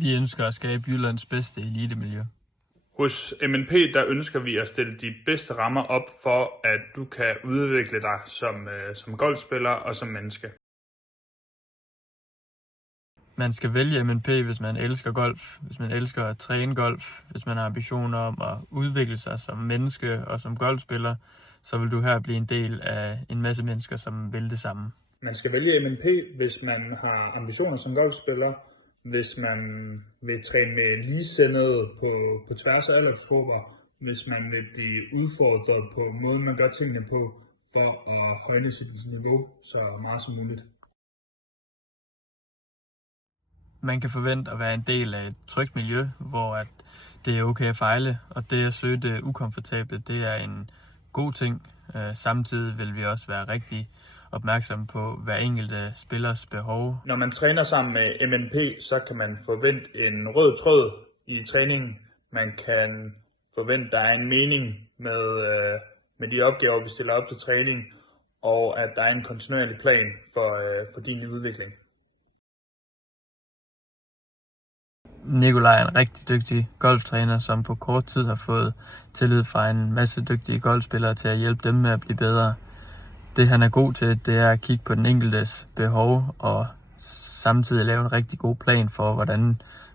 Vi ønsker at skabe Jyllands bedste elitemiljø. Hos MNP der ønsker vi at stille de bedste rammer op for, at du kan udvikle dig som golfspiller og som menneske. Man skal vælge MNP, hvis man elsker golf, hvis man elsker at træne golf, hvis man har ambitioner om at udvikle sig som menneske og som golfspiller, så vil du her blive en del af en masse mennesker, som vil det samme. Man skal vælge MNP, hvis man har ambitioner som golfspiller, hvis man vil træne med ligesindede på tværs af aldersgrupper, hvis man vil blive udfordret på måden, man gør tingene på, for at højne sit niveau så meget som muligt. Man kan forvente at være en del af et trygt miljø, hvor at det er okay at fejle, og det at søge det ukomfortable, det er en god ting. Samtidig vil vi også være rigtig opmærksomme på hver enkelte spillers behov. Når man træner sammen med MNP, så kan man forvente en rød tråd i træningen. Man kan forvente, at der er en mening med de opgaver, vi stiller op til træning, og at der er en kontinuerlig plan for din udvikling. Nikolaj er en rigtig dygtig golftræner, som på kort tid har fået tillid fra en masse dygtige golfspillere til at hjælpe dem med at blive bedre. Det han er god til, det er at kigge på den enkeltes behov og samtidig lave en rigtig god plan for, hvordan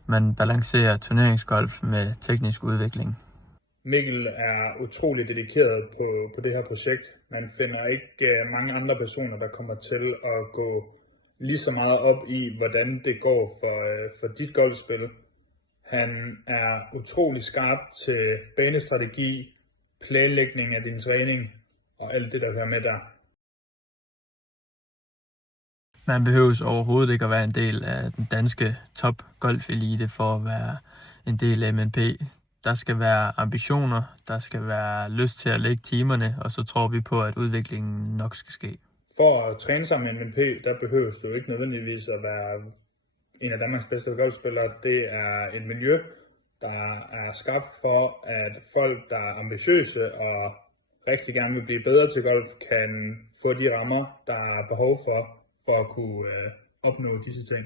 man balancerer turneringsgolf med teknisk udvikling. Mikkel er utrolig dedikeret på det her projekt. Man finder ikke mange andre personer, der kommer til at gå lige så meget op i, hvordan det går for dit golfspil. Han er utrolig skarp til banestrategi, planlægning af din træning og alt det, der hører med der. Man behøves overhovedet ikke at være en del af den danske top golfelite for at være en del af MNP. Der skal være ambitioner, der skal være lyst til at lægge timerne, og så tror vi på, at udviklingen nok skal ske. For at træne sammen med MNP, der behøves du ikke nødvendigvis at være en af Danmarks bedste golfspillere. Det er et miljø, der er skabt for, at folk, der er ambitiøse og rigtig gerne vil blive bedre til golf, kan få de rammer, der er behov for at kunne opnå disse ting.